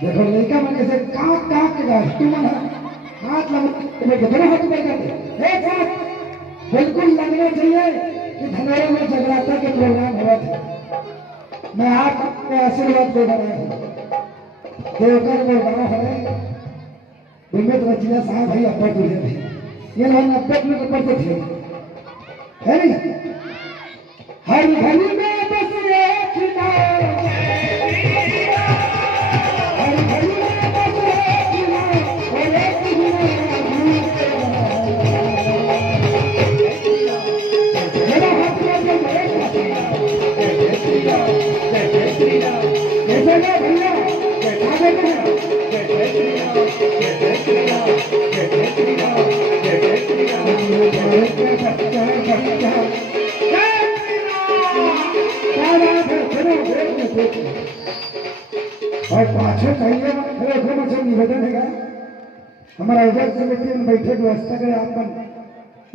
देखो लड़का मन कैसे काट काट के गाय तू मन हाथ लगा दोनों हाथ ऊपर कर दे एक साथ बिल्कुल लगना चाहिए कि धनोरे में जगराता के प्रोग्राम हुआ था। मैं आपको आशीर्वाद दे रहा हूँ देवकर वो गाँव है विमित रचिया साहब भाई अब्बा दूल्हे भाई ये लोग 90 मिनट ऊपर से थे है नहीं हर घड़ी में बस एक नाम और पाछे चाहिए फिर मुझे निवेदन है हमारा उधर समिति में बैठे व्यवस्था करे आप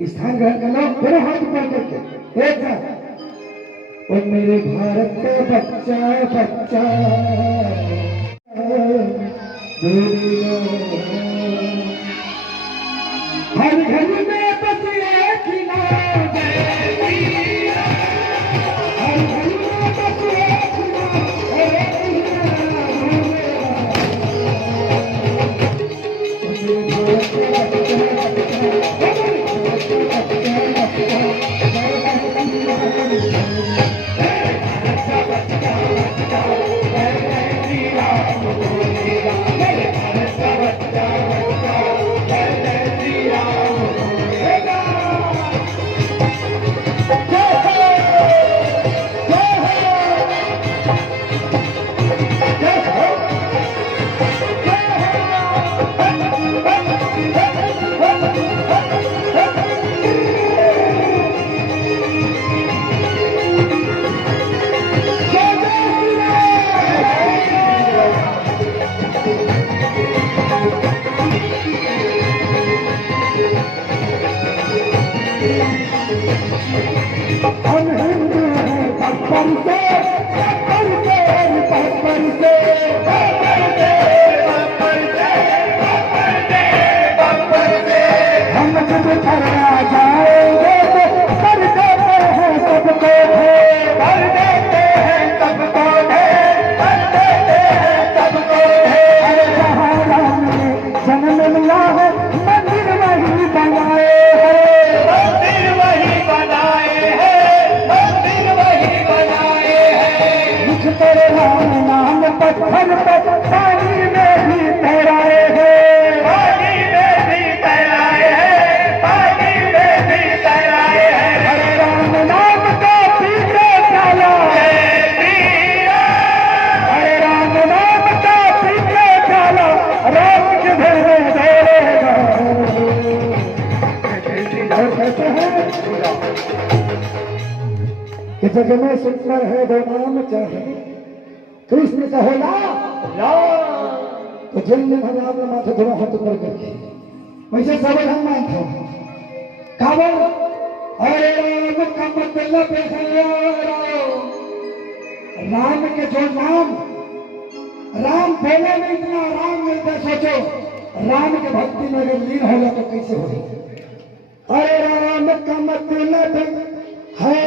स्थान ग्रहण कर लो फिर हाथ ऊपर करके एक साथ और मेरे भारत का बच्चा बच्चा हर घर में बस एक ही नाम हर घर में बस एक ही जग में सुंदर है दो नाम चाहे कृष्ण कहो ला तो जिन राम माथे थोड़ा हाथ ऊपर करके वैसे सब हम मानते कावल अरे राम का मतलब राम के जो नाम राम बोले में इतना आराम मिलता सोचो राम के भक्ति में अगर लीन होगा तो कैसे होगा। अरे राम का मतलब है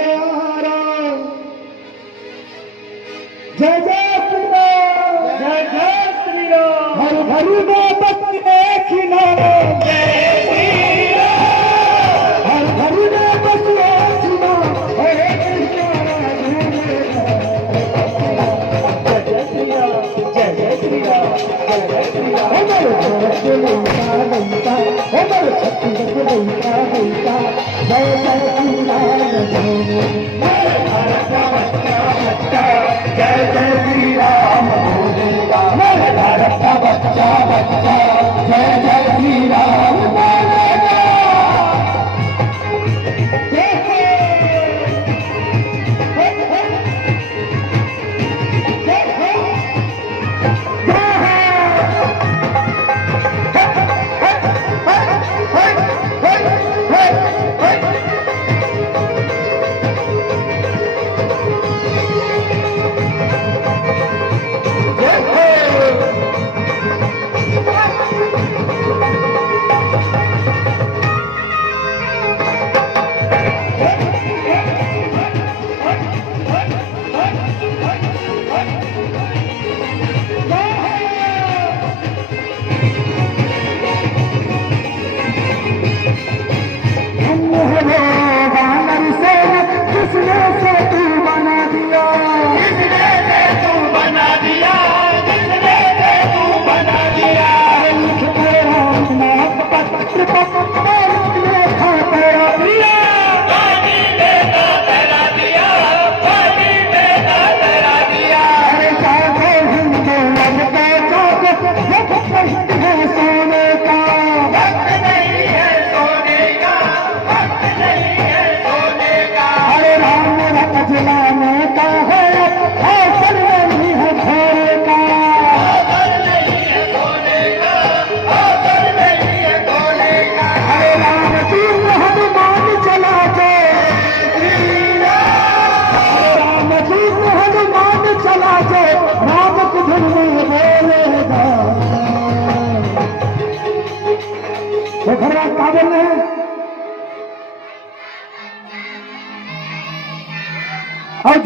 जय जय श्री राम जय जय श्री राम हर घर में बस एक ही नाम जय श्री राम हर घर में बस एक ही नाम हरे कृष्ण जय श्री राम जय जय श्री राम जय जय श्री राम हमारे भारत के लंका हमारे छत्तीसगढ़ के लंका जय जय श्री राम भारत का बच्चा बच्चा जय जय श्री राम बोलेगा मेरे भारत का बच्चा बच्चा जय जय श्री राम।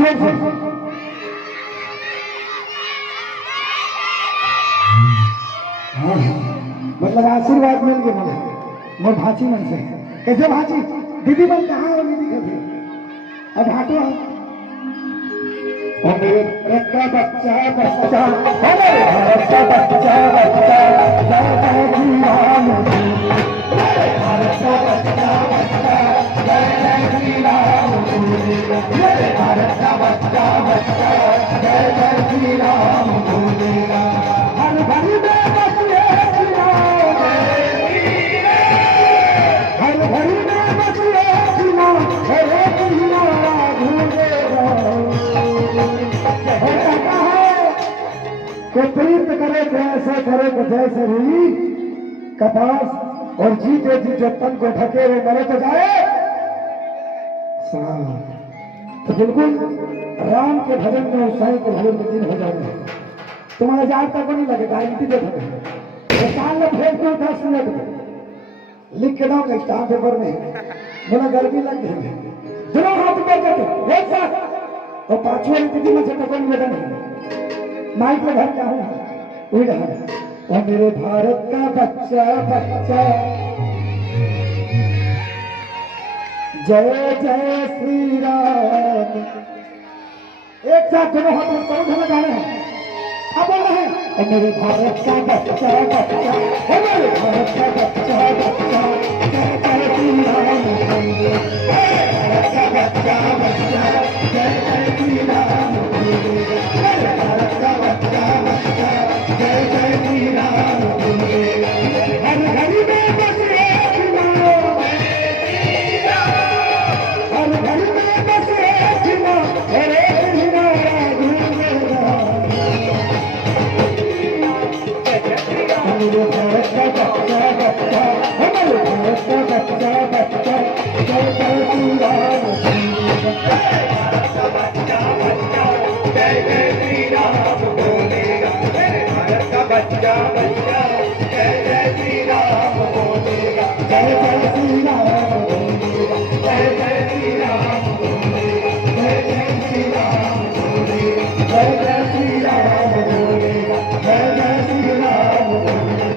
जोर से हाँ, मतलब आशीर्वाद मिल गया मुझे मोर भाची मन से। कैसे भाची दीदी बन कहाँ हो दीदी कभी अब हाटो और मेरे भारत का बच्चा बच्चा हमारे भारत का बच्चा बच्चा जय जय श्री राम मेरे भारत का बच्चा बच्चा जय जय श्री राम मेरे भारत का बच्चा बच्चा जय जय श्री राम बोलेगा हर घड़ी में बसले श्री राम हर घड़ी में बसले श्री राम हरे कृष्णा भूलेगा कहता है कि प्रीत करे जैसे करे कि जैसे ही कपास और जीते जीते तन को ढके हुए मरे तो जाए तो बिल्कुल राम के भजन में उत्साही के भजन में दिन हो जाएगा। तुम्हारा जार तक नहीं लगे गारंटी दे सकते साल में फेंक दो 10 मिनट लिख के दो स्टाफ पेपर में बोला गर्मी लग गई दोनों हाथ ऊपर करके एक साथ और पांचवें स्थिति में से कोई निवेदन है माइक में घर क्या हूँ वही रहा और मेरे भारत का बच्चा बच्चा जय जय श्री राम। एक साथ दोनों हाथ में समझ में गाने हैं अब बोल रहे हैं और मेरे भारत का बच्चा बच्चा और मेरे भारत का बच्चा बच्चा जय जय श्री राम भारत का बच्चा बच्चा जय जय श्री राम